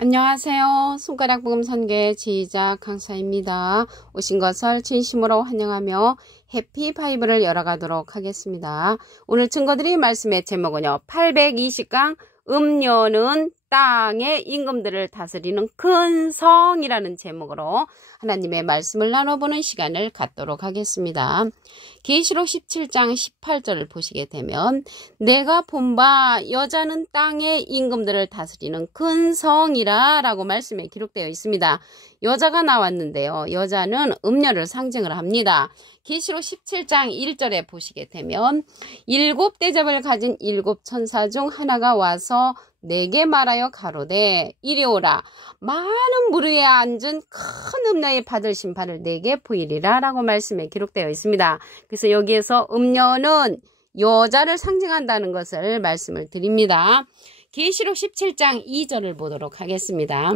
안녕하세요. 손가락 복음 선교의 지휘자 강사입니다. 오신 것을 진심으로 환영하며 해피 바이블을 열어가도록 하겠습니다. 오늘 증거드릴 말씀의 제목은요. 820강 음료는 땅의 임금들을 다스리는 큰 성이라는 제목으로 하나님의 말씀을 나눠보는 시간을 갖도록 하겠습니다. 계시록 17장 18절을 보시게 되면 내가 본 바 여자는 땅의 임금들을 다스리는 큰 성이라 라고 말씀에 기록되어 있습니다. 여자가 나왔는데요. 여자는 음녀를 상징을 합니다. 계시록 17장 1절에 보시게 되면 7대접을 가진 7천사 중 하나가 와서 내게 말하여 가로되 이리 오라. 많은 물 위에 앉은 큰 음녀의 받을 심판을 내게 보이리라 라고 말씀에 기록되어 있습니다. 그래서 여기에서 음녀는 여자를 상징한다는 것을 말씀을 드립니다. 계시록 17장 2절을 보도록 하겠습니다.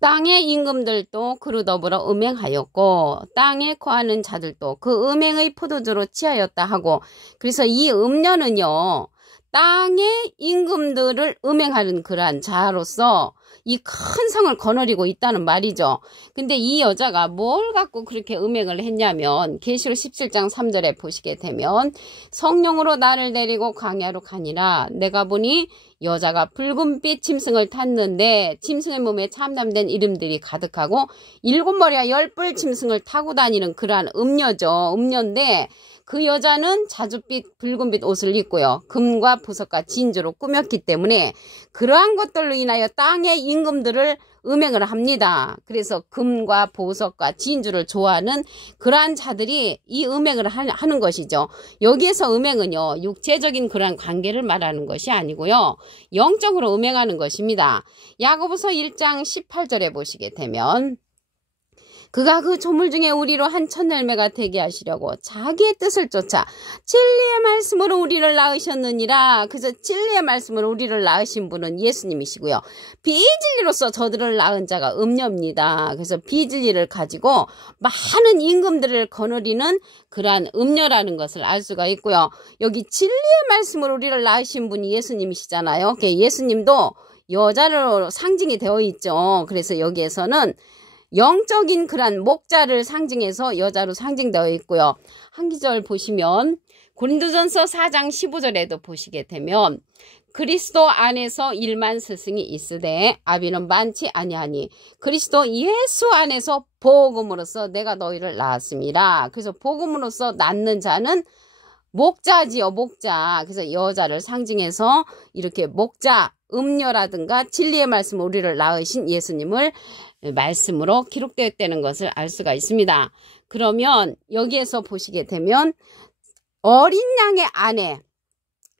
땅의 임금들도 그로 더불어 음행하였고 땅에 거하는 자들도 그 음행의 포도주로 취하였다 하고, 그래서 이 음녀는요 땅의 임금들을 음행하는 그러한 자로서 이 큰 성을 거느리고 있다는 말이죠. 근데 이 여자가 뭘 갖고 그렇게 음행을 했냐면 계시록 17장 3절에 보시게 되면 성령으로 나를 데리고 광야로 가니라. 내가 보니 여자가 붉은빛 짐승을 탔는데 짐승의 몸에 참담된 이름들이 가득하고 7머리와 10뿔 짐승을 타고 다니는 그러한 음녀죠. 음녀인데 그 여자는 자줏빛 붉은빛 옷을 입고요. 금과 보석과 진주로 꾸몄기 때문에 그러한 것들로 인하여 땅의 임금들을 음행을 합니다. 그래서 금과 보석과 진주를 좋아하는 그러한 자들이 이 음행을 하는 것이죠. 여기에서 음행은요, 육체적인 그러한 관계를 말하는 것이 아니고요. 영적으로 음행하는 것입니다. 야고보서 1장 18절에 보시게 되면 그가 그 조물 중에 우리로 한 첫열매가 되게 하시려고 자기의 뜻을 쫓아 진리의 말씀으로 우리를 낳으셨느니라. 그래서 진리의 말씀으로 우리를 낳으신 분은 예수님이시고요. 비진리로서 저들을 낳은 자가 음녀입니다. 그래서 비진리를 가지고 많은 임금들을 거느리는 그러한 음녀라는 것을 알 수가 있고요. 여기 진리의 말씀으로 우리를 낳으신 분이 예수님이시잖아요. 예수님도 여자로 상징이 되어 있죠. 그래서 여기에서는 영적인 그런 목자를 상징해서 여자로 상징되어 있고요. 한 기절 보시면 고린도전서 4장 15절에도 보시게 되면 그리스도 안에서 1만 스승이 있으되 아비는 많지 아니하니 그리스도 예수 안에서 복음으로써 내가 너희를 낳았습니다. 그래서 복음으로써 낳는 자는 목자지요, 목자. 그래서 여자를 상징해서 이렇게 목자, 음녀라든가 진리의 말씀 우리를 낳으신 예수님을 말씀으로 기록되어 있다는 것을 알 수가 있습니다. 그러면 여기에서 보시게 되면 어린 양의 아내,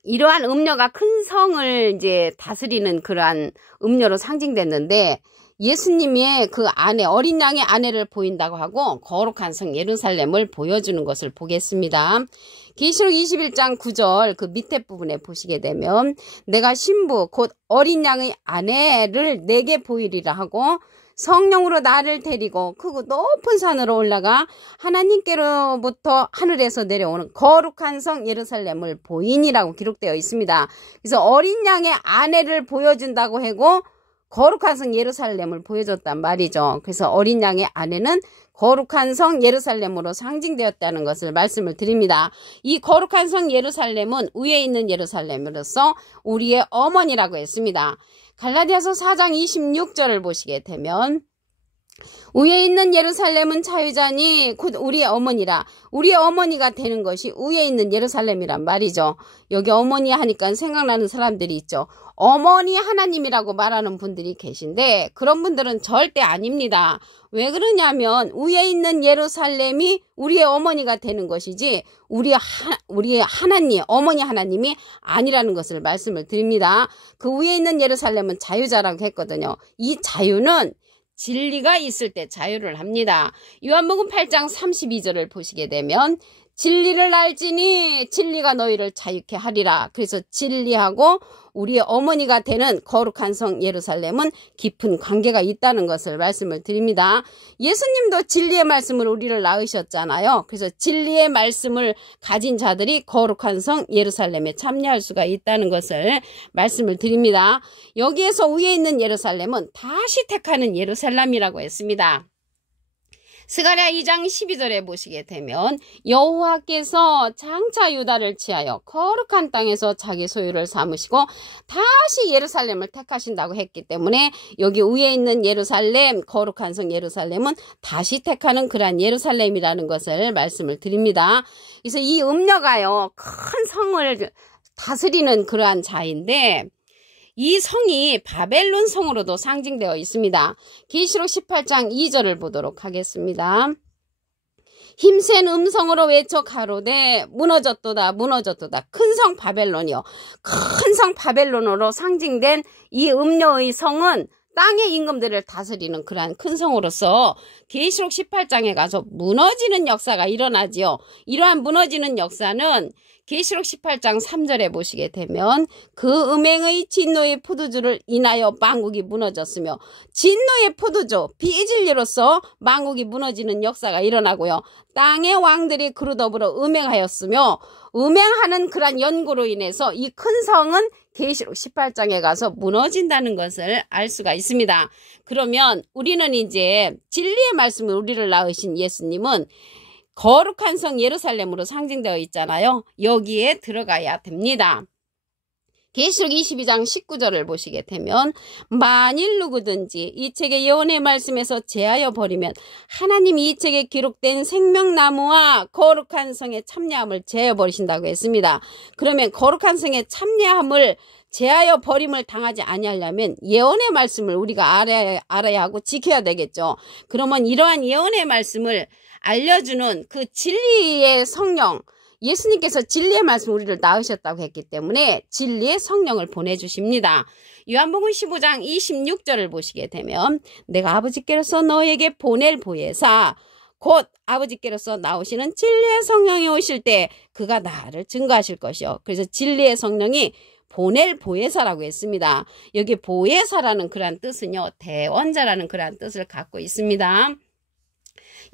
이러한 음녀가 큰 성을 이제 다스리는 그러한 음녀로 상징됐는데 예수님의 그 아내, 어린 양의 아내를 보인다고 하고 거룩한 성 예루살렘을 보여주는 것을 보겠습니다. 계시록 21장 9절 그 밑에 부분에 보시게 되면 내가 신부 곧 어린 양의 아내를 내게 보이리라 하고 성령으로 나를 데리고 크고 높은 산으로 올라가 하나님께로부터 하늘에서 내려오는 거룩한 성 예루살렘을 보이니라고 기록되어 있습니다. 그래서 어린 양의 아내를 보여준다고 하고 거룩한 성 예루살렘을 보여줬단 말이죠. 그래서 어린 양의 아내는 거룩한 성 예루살렘으로 상징되었다는 것을 말씀을 드립니다. 이 거룩한 성 예루살렘은 위에 있는 예루살렘으로서 우리의 어머니라고 했습니다. 갈라디아서 4장 26절을 보시게 되면 위에 있는 예루살렘은 자유자니 곧 우리의 어머니라. 우리의 어머니가 되는 것이 위에 있는 예루살렘이란 말이죠. 여기 어머니 하니까 생각나는 사람들이 있죠. 어머니 하나님이라고 말하는 분들이 계신데 그런 분들은 절대 아닙니다. 왜 그러냐면 위에 있는 예루살렘이 우리의 어머니가 되는 것이지 우리의 하나님, 어머니 하나님이 아니라는 것을 말씀을 드립니다. 그 위에 있는 예루살렘은 자유자라고 했거든요. 이 자유는 진리가 있을 때 자유를 합니다. 요한복음 8장 32절을 보시게 되면 진리를 알지니 진리가 너희를 자유케 하리라. 그래서 진리하고 우리의 어머니가 되는 거룩한 성 예루살렘은 깊은 관계가 있다는 것을 말씀을 드립니다. 예수님도 진리의 말씀을 우리를 낳으셨잖아요. 그래서 진리의 말씀을 가진 자들이 거룩한 성 예루살렘에 참여할 수가 있다는 것을 말씀을 드립니다. 여기에서 위에 있는 예루살렘은 다시 택하는 예루살렘이라고 했습니다. 스가랴 2장 12절에 보시게 되면 여호와께서 장차 유다를 취하여 거룩한 땅에서 자기 소유를 삼으시고 다시 예루살렘을 택하신다고 했기 때문에 여기 위에 있는 예루살렘, 거룩한 성 예루살렘은 다시 택하는 그러한 예루살렘이라는 것을 말씀을 드립니다. 그래서 이 음녀가요, 큰 성을 다스리는 그러한 자인데 이 성이 바벨론 성으로도 상징되어 있습니다. 계시록 18장 2절을 보도록 하겠습니다. 힘센 음성으로 외쳐 가로되 무너졌도다 무너졌도다. 큰 성 바벨론이요. 큰 성 바벨론으로 상징된 이 음녀의 성은 땅의 임금들을 다스리는 그러한 큰 성으로서 계시록 18장에 가서 무너지는 역사가 일어나지요. 이러한 무너지는 역사는 계시록 18장 3절에 보시게 되면 그 음행의 진노의 포도주를 인하여 만국이 무너졌으며 진노의 포도주 비진리로서 만국이 무너지는 역사가 일어나고요. 땅의 왕들이 그로 더불어 음행하였으며 음행하는 그런 연고로 인해서 이 큰 성은 계시록 18장에 가서 무너진다는 것을 알 수가 있습니다. 그러면 우리는 이제 진리의 말씀을 우리를 낳으신 예수님은 거룩한 성 예루살렘으로 상징되어 있잖아요. 여기에 들어가야 됩니다. 계시록 22장 19절을 보시게 되면 만일 누구든지 이 책의 예언의 말씀에서 제하여 버리면 하나님이 이 책에 기록된 생명나무와 거룩한 성에 참여함을 제하여 버리신다고 했습니다. 그러면 거룩한 성에 참여함을 제하여 버림을 당하지 아니하려면 예언의 말씀을 우리가 알아야 하고 지켜야 되겠죠. 그러면 이러한 예언의 말씀을 알려주는 그 진리의 성령, 예수님께서 진리의 말씀 우리를 낳으셨다고 했기 때문에 진리의 성령을 보내주십니다. 요한복음 15장 26절을 보시게 되면 내가 아버지께로서 너에게 보낼 보혜사 곧 아버지께로서 나오시는 진리의 성령이 오실 때 그가 나를 증거하실 것이요. 그래서 진리의 성령이 보낼 보혜사라고 했습니다. 여기 보혜사라는 그러한 뜻은요, 대원자라는 그러한 뜻을 갖고 있습니다.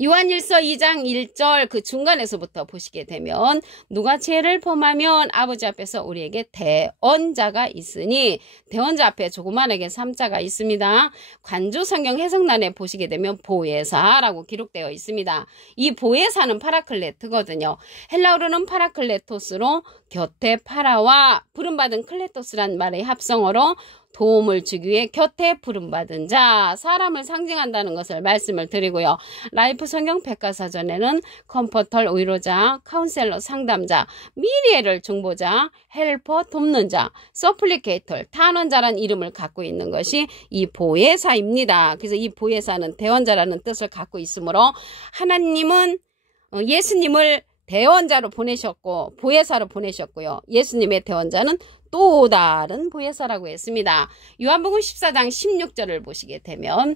요한일서 2장 1절 그 중간에서부터 보시게 되면 누가 죄를 범하면 아버지 앞에서 우리에게 대언자가 있으니 대언자 앞에 조그만하게 3자가 있습니다. 관조 성경 해석란에 보시게 되면 보혜사라고 기록되어 있습니다. 이 보혜사는 파라클레트거든요. 헬라어로는 파라클레토스로 곁에 파라와 부름받은 클레토스란 말의 합성어로 도움을 주기 위해 곁에 부름받은 자, 사람을 상징한다는 것을 말씀을 드리고요. 라이프 성경 백과사전에는 컴포터 위로자, 카운셀러 상담자, 미리에를 중보자, 헬퍼 돕는 자, 서플리케이터 탄원자란 이름을 갖고 있는 것이 이 보혜사입니다. 그래서 이 보혜사는 대원자라는 뜻을 갖고 있으므로 하나님은 예수님을 대원자로 보내셨고 보혜사로 보내셨고요. 예수님의 대원자는 또 다른 보혜사라고 했습니다. 요한복음 14장 16절을 보시게 되면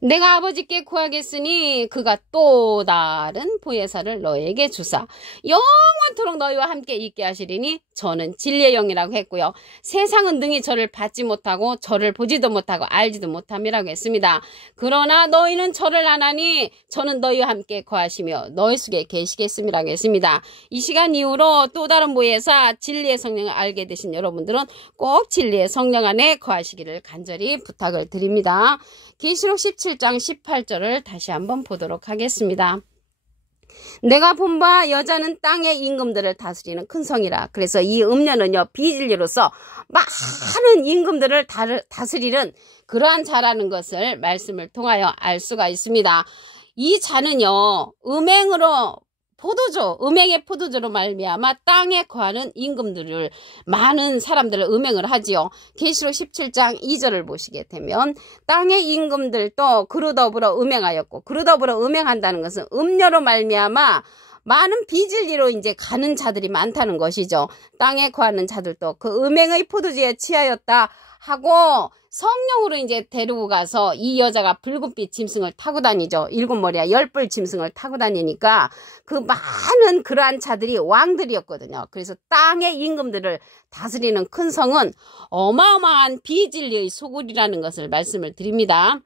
내가 아버지께 구하겠으니 그가 또 다른 보혜사를 너에게 주사 영원토록 너희와 함께 있게 하시리니 저는 진리의 영이라고 했고요. 세상은 능히 저를 받지 못하고 저를 보지도 못하고 알지도 못함이라고 했습니다. 그러나 너희는 저를 아나니 저는 너희와 함께 거하시며 너희 속에 계시겠음이라고 했습니다. 이 시간 이후로 또 다른 보혜사 진리의 성령을 알게 되신 여러분들은 꼭 진리의 성령 안에 거하시기를 간절히 부탁을 드립니다. 계시록 17장 18절을 다시 한번 보도록 하겠습니다. 내가 본 바 여자는 땅의 임금들을 다스리는 큰 성이라. 그래서 이 음녀는요 비진리로서 많은 임금들을 다스리는 그러한 자라는 것을 말씀을 통하여 알 수가 있습니다. 이 자는요 음행으로 음행의 포도주로 말미암아 땅에 거하는 임금들을 많은 사람들을 음행을 하지요. 계시록 17장 2절을 보시게 되면 땅의 임금들도 그로 더불어 음행하였고 그로 더불어 음행한다는 것은 음녀로 말미암아 많은 비진리로 이제 가는 자들이 많다는 것이죠. 땅에 거하는 자들도 그 음행의 포도주에 취하였다 하고 성령으로 이제 데리고 가서 이 여자가 붉은빛 짐승을 타고 다니죠. 7머리와 10뿔 짐승을 타고 다니니까 그 많은 그러한 자들이 왕들이었거든요. 그래서 땅의 임금들을 다스리는 큰 성은 어마어마한 비진리의 소굴이라는 것을 말씀을 드립니다.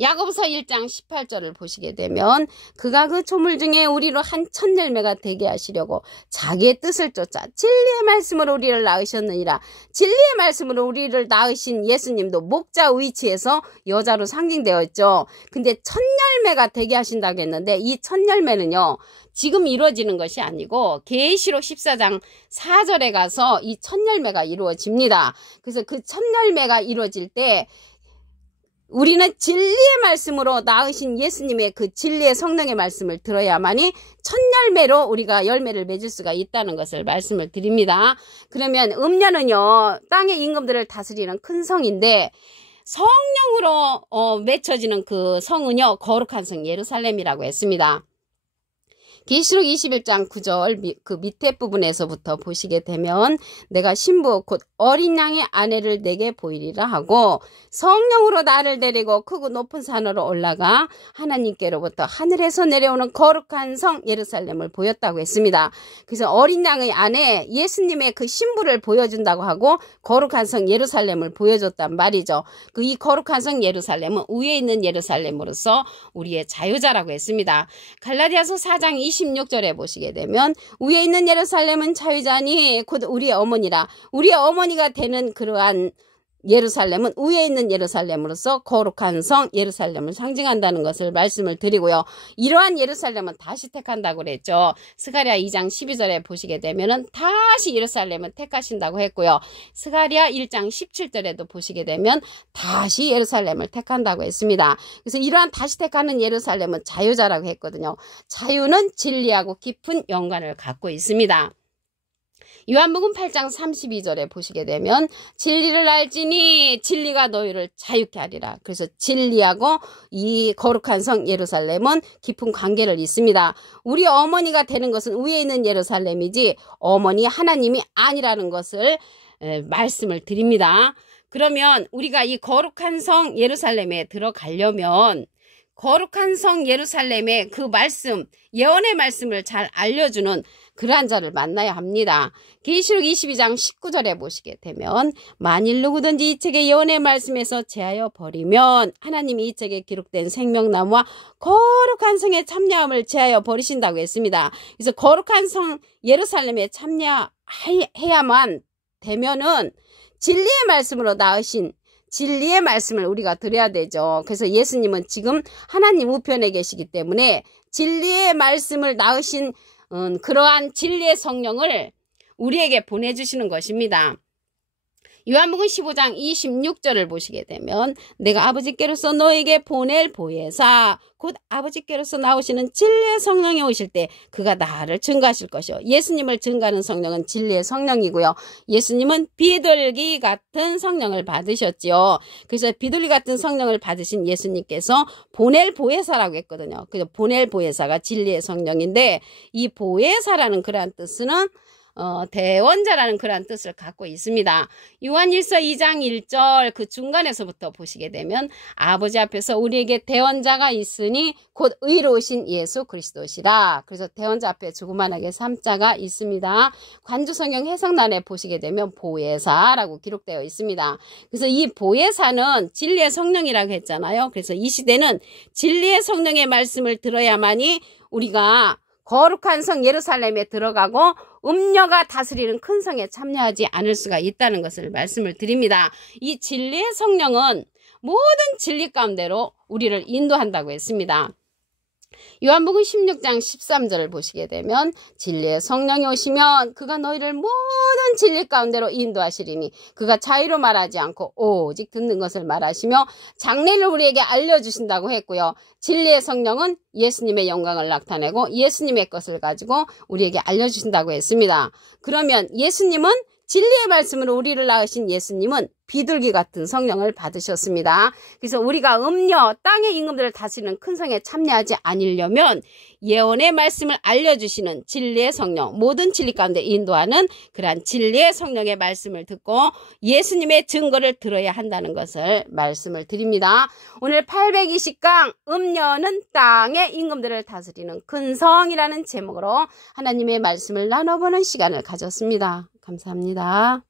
야고보서 1장 18절을 보시게 되면 그가 그 조물 중에 우리로 한 첫 열매가 되게 하시려고 자기의 뜻을 쫓아 진리의 말씀으로 우리를 낳으셨느니라. 진리의 말씀으로 우리를 낳으신 예수님도 목자 위치에서 여자로 상징되어 있죠. 근데 첫 열매가 되게 하신다고 했는데 이 첫 열매는요, 지금 이루어지는 것이 아니고 계시록 14장 4절에 가서 이 첫 열매가 이루어집니다. 그래서 그 첫 열매가 이루어질 때 우리는 진리의 말씀으로 낳으신 예수님의 그 진리의 성령의 말씀을 들어야만이 첫 열매로 우리가 열매를 맺을 수가 있다는 것을 말씀을 드립니다. 그러면 음녀는요, 땅의 임금들을 다스리는 큰 성인데 성령으로 맺혀지는 그 성은요, 거룩한 성 예루살렘이라고 했습니다. 계시록 21장 9절 그 밑에 부분에서부터 보시게 되면 내가 신부 곧 어린 양의 아내를 내게 보이리라 하고 성령으로 나를 데리고 크고 높은 산으로 올라가 하나님께로부터 하늘에서 내려오는 거룩한 성 예루살렘을 보였다고 했습니다. 그래서 어린 양의 아내 예수님의 그 신부를 보여준다고 하고 거룩한 성 예루살렘을 보여줬단 말이죠. 그 이 거룩한 성 예루살렘은 위에 있는 예루살렘으로서 우리의 자유자라고 했습니다. 갈라디아서 4장 26절에 보시게 되면 위에 있는 예루살렘은 자유자니 곧 우리의 어머니라. 우리의 어머니가 되는 그러한 예루살렘은 위에 있는 예루살렘으로서 거룩한 성 예루살렘을 상징한다는 것을 말씀을 드리고요. 이러한 예루살렘은 다시 택한다고 그랬죠. 스가랴 2장 12절에 보시게 되면은 다시 예루살렘을 택하신다고 했고요. 스가랴 1장 17절에도 보시게 되면 다시 예루살렘을 택한다고 했습니다. 그래서 이러한 다시 택하는 예루살렘은 자유자라고 했거든요. 자유는 진리하고 깊은 연관을 갖고 있습니다. 요한복음 8장 32절에 보시게 되면 진리를 알지니 진리가 너희를 자유케 하리라. 그래서 진리하고 이 거룩한 성 예루살렘은 깊은 관계를 있습니다. 우리 어머니가 되는 것은 위에 있는 예루살렘이지 어머니 하나님이 아니라는 것을 말씀을 드립니다. 그러면 우리가 이 거룩한 성 예루살렘에 들어가려면 거룩한 성 예루살렘의 그 말씀, 예언의 말씀을 잘 알려주는 그러한 자를 만나야 합니다. 계시록 22장 19절에 보시게 되면 만일 누구든지 이 책의 예언의 말씀에서 제하여 버리면 하나님이 이 책에 기록된 생명나무와 거룩한 성에 참여함을 제하여 버리신다고 했습니다. 그래서 거룩한 성 예루살렘에 참여해야만 되면은 진리의 말씀으로 낳으신 진리의 말씀을 우리가 드려야 되죠. 그래서 예수님은 지금 하나님 우편에 계시기 때문에 진리의 말씀을 낳으신 그러한 진리의 성령을 우리에게 보내주시는 것입니다. 요한복음 15장 26절을 보시게 되면 내가 아버지께로서 너에게 보낼 보혜사 곧 아버지께로서 나오시는 진리의 성령이 오실 때 그가 나를 증거하실 것이요. 예수님을 증거하는 성령은 진리의 성령이고요. 예수님은 비둘기 같은 성령을 받으셨지요. 그래서 비둘기 같은 성령을 받으신 예수님께서 보낼 보혜사라고 했거든요. 그래서 보낼 보혜사가 진리의 성령인데 이 보혜사라는 그러한 뜻은 대원자라는 그런 뜻을 갖고 있습니다. 요한일서 2장 1절 그 중간에서부터 보시게 되면 아버지 앞에서 우리에게 대원자가 있으니 곧 의로우신 예수 그리스도시라. 그래서 대원자 앞에 조그만하게 3자가 있습니다. 관주성경 해석란에 보시게 되면 보혜사라고 기록되어 있습니다. 그래서 이 보혜사는 진리의 성령이라고 했잖아요. 그래서 이 시대는 진리의 성령의 말씀을 들어야만이 우리가 거룩한 성 예루살렘에 들어가고 음녀가 다스리는 큰 성에 참여하지 않을 수가 있다는 것을 말씀을 드립니다. 이 진리의 성령은 모든 진리 가운데로 우리를 인도한다고 했습니다. 요한복음 16장 13절을 보시게 되면 진리의 성령이 오시면 그가 너희를 모든 진리 가운데로 인도하시리니 그가 자유로 말하지 않고 오직 듣는 것을 말하시며 장래를 우리에게 알려주신다고 했고요. 진리의 성령은 예수님의 영광을 나타내고 예수님의 것을 가지고 우리에게 알려주신다고 했습니다. 그러면 예수님은 진리의 말씀으로 우리를 낳으신 예수님은 비둘기 같은 성령을 받으셨습니다. 그래서 우리가 음녀 땅의 임금들을 다스리는 큰 성에 참여하지 않으려면 예언의 말씀을 알려주시는 진리의 성령, 모든 진리 가운데 인도하는 그러한 진리의 성령의 말씀을 듣고 예수님의 증거를 들어야 한다는 것을 말씀을 드립니다. 오늘 820강 음녀는 땅의 임금들을 다스리는 큰 성이라는 제목으로 하나님의 말씀을 나눠보는 시간을 가졌습니다. 감사합니다.